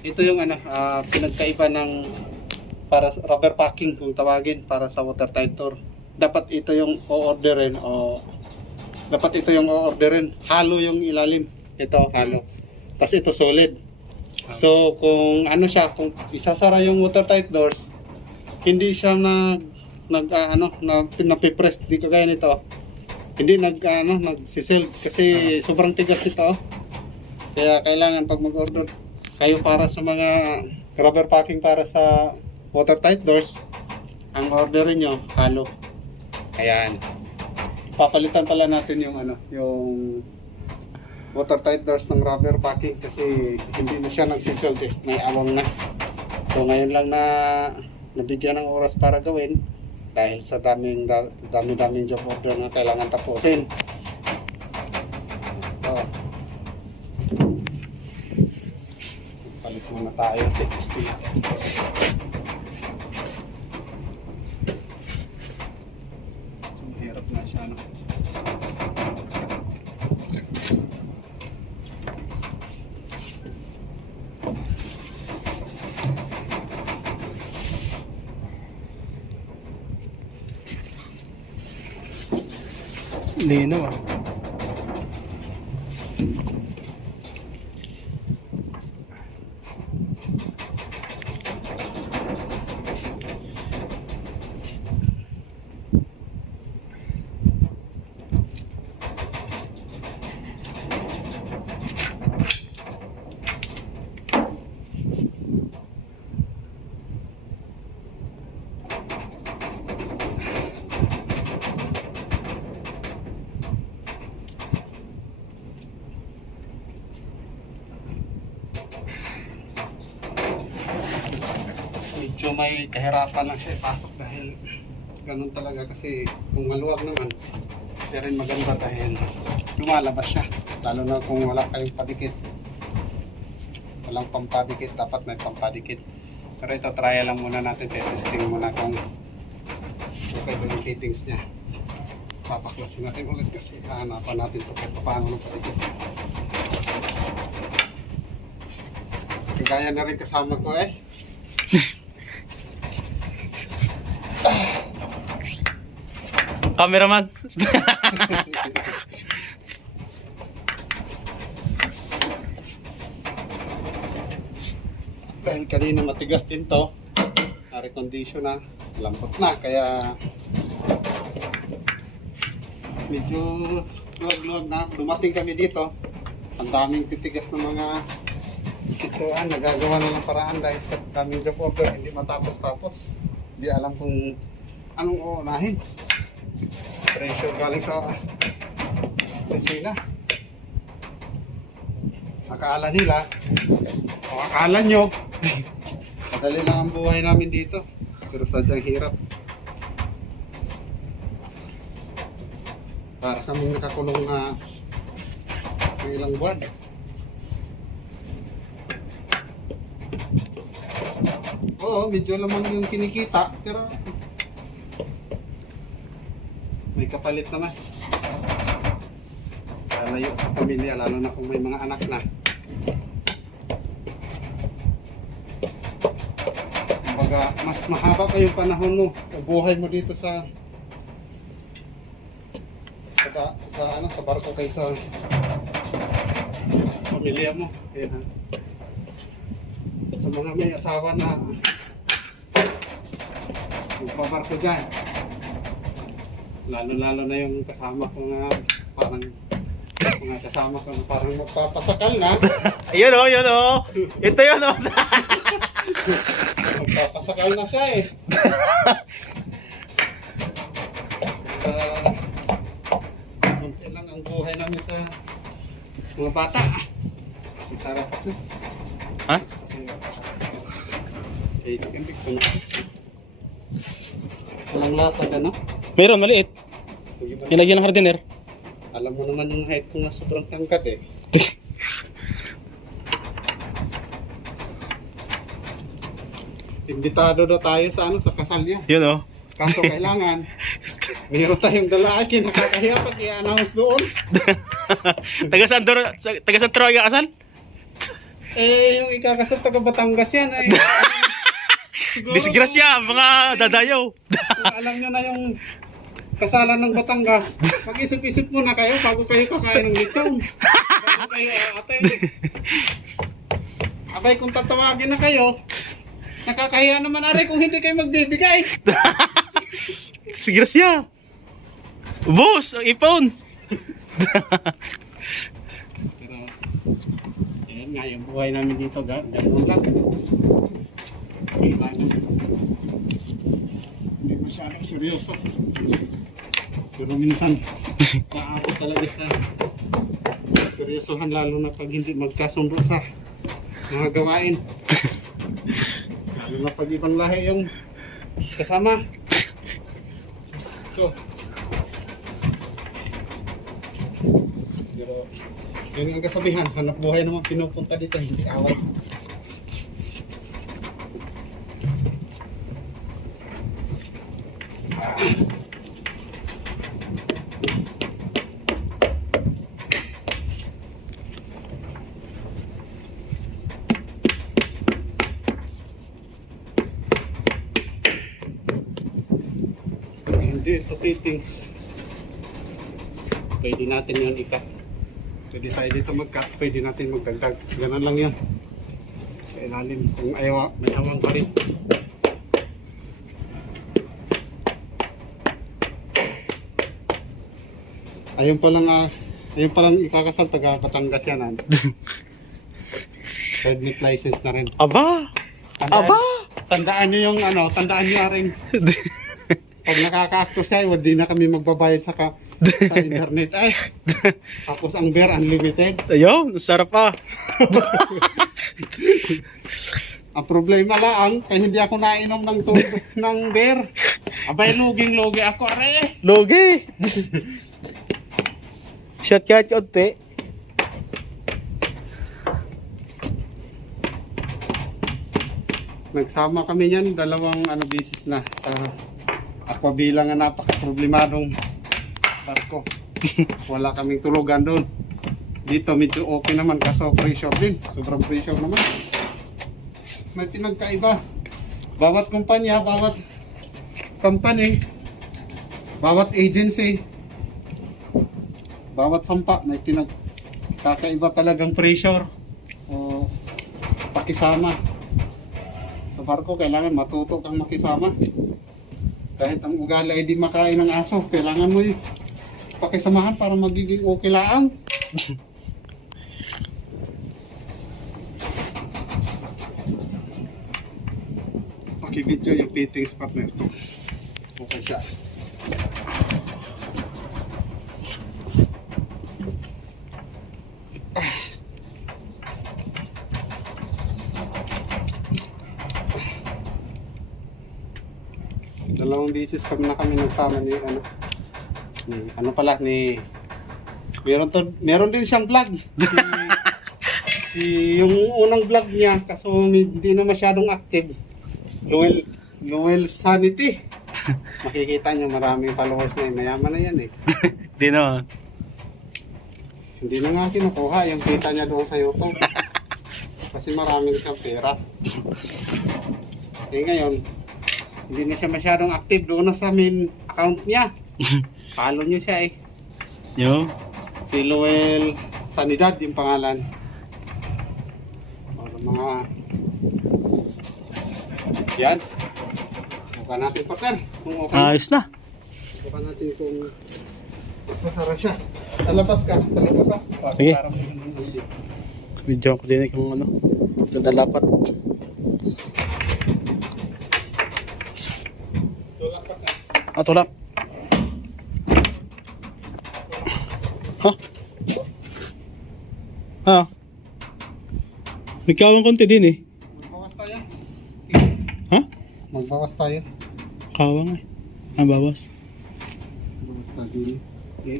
ito yung ano, pinagkaiba ng para rubber packing kung tawagin para sa watertight door. Dapat ito yung o-orderin o dapat ito yung o-orderin. Halo yung ilalim. Ito halo. Tapos ito solid. So kung ano siya, kung isasara yung watertight doors, hindi siya napipress, di kagaya nito. Hindi nagsisil kasi sobrang tigas ito. Kaya kailangan pag mag-order kayo para sa mga rubber packing para sa watertight doors, ang orderin nyo halo. Ayan. Papalitan pala natin yung yung watertight doors ng rubber packing kasi hindi na siya nagsisil, may awang na. So ngayon lang na nabigyan ng oras para gawin dahil sa daming job order na kailangan tapusin. Ito. Palit muna tayo. Testing natin. Hirap na siya, no? Linaw ah. Medyo may kahirapan lang siya ipasok dahil ganun talaga kasi kung maluwag naman hindi rin maganda dahil lumalabas siya, lalo na kung wala kayong padikit, walang pampadikit, dapat may pampadikit. Pero ito try lang muna natin, testing muna kung okay ba yung fittings nya. Papaklasin natin ulit kasi hanapan natin ito kahit paano ng padikit. Kagaya na rin kasama ko Cameraman. Dahil kanina matigas din to, na-recondition na, lambot na, kaya medyo luwag-luwag na. Dumating kami dito, ang daming titigas ng mga ituan, nagagawa na ng paraan dahil sa daming job order, hindi matapos-tapos. Hindi alam kung anong uunahin. Pressure galing sa opisina. Akala nila, o akala nyo, madali lang ang buhay namin dito. Pero sadyang hirap. Para kaming nakakulong ng ilang buwan. Oo, medyo lamang yung kinikita, pero may kapalit naman. Lalayo sa pamilya, lalo na kung may mga anak na. Kumbaga, mas mahaba pa yung panahon mo, buhay mo dito sa barko kaysa pamilya mo. Ayan, sa mga may asawa na magbabarko dyan, lalo na yung kasama ko nga parang mga kasama ko na parang magpapasakal na. Ayun oh, yun oh. Ito yun oh. Magpapasakal na siya konti lang ang buhay namin sa mga bata. Sarap kasi. Ha? Walang latag ano? Meron, maliit. Nilagyan ng hardener. Alam mo naman yung height ko na sobrang tangkad Imbitado daw tayo sa sa kasal niya. Yun oh. Kaso kailangan mayroon tayong lalaki nakakahiya pag i-announce doon. Taga San Tro, kasal? Eh, yung ikakasal taga Batangas yan ay. Siguro Disgrasya, mga dadayaw. kung alam nyo na yung kasalan ng Batangas, mag-isip-isip muna kayo bago kayo kakain ng lechon. Bago kayo aatin. Abay, kung tatawagin na kayo, nakakahiya naman ari kung hindi kayo magbibigay. Disgrasya. Boss, ang ipon. Pero, ayan nga, yung buhay namin dito, gano'n lang. Hindi masyadong seryoso. Pero minsan, paabot talaga sa seryosohan, lalo na pag hindi magkasundo sa mga gawain. Lalo na pag ibang lahi yung kasama. Diyos ko. Pero, yun ang kasabihan, hanap buhay naman pinupunta dito, hindi away. Hindi ito fittings. Pwede natin yun i-cut. Pwede tayo dito mag-cut, pwede natin magdagdag. Ganun lang yan. Sa ilalim, kung ayaw, may awang pa rin. Ayun palang ikakasal taga Batangas yan. Permit license na rin. Aba! Aba! Tandaan nyo yung tandaan nyo rin. Pag nakaka-acto siya, hindi na kami magbabayad sa internet. Ay, tapos ang beer unlimited. Ayun, sarap pa. Ang problema lang, kaya hindi ako nainom ng beer. Abay, luging-lugi ako, are. Logi! Shot kahit konti. Nagsama kami niyan, dalawang bisis na sa Aquabilang na napaka-problemadong barko. Wala kaming tulugan doon. Dito medyo okay naman, kaso pressure din. Sobrang pressure naman. May pinagkaiba. Bawat kumpanya, bawat company, bawat agency, bawat sampa, may pinagkakaiba talagang pressure o pakisama. Sa barko, kailangan matuto kang makisama. Kahit ang ugali ay di makain ng aso, kailangan mo yung pakisamahan para magiging okay lang. Pakibidyo yung fittings partner ko. Okay siya. Dalawang beses na kami nagsama ni meron din siyang vlog. Yung unang vlog niya, kaso hindi na masyadong active. Noel Sanity. Makikita niyo maraming followers na yun. Mayaman na yan eh. Di naman. Hindi na nga kinukuha yung kita niya doon sa YouTube. Kasi maraming siyang pera. Eh ngayon, hindi na siya masyadong active doon na sa main account niya. Follow niyo siya eh. Yo. Si Noel Sanidad yung pangalan. O, sa mga yan. Buka natin partner. Kung okay. Ayos na. Buka natin kung magsasara siya. Talabas ka. Talabas ka. Sige. Para hindi. Video ko din kung dadalapat. Tulak partner. Tulak. Ha? Ha? May kawang konti din eh. Magbawas tayo. Ha? Magbawas tayo. Kawang eh. Bawas. Magbawas tayo. Okay.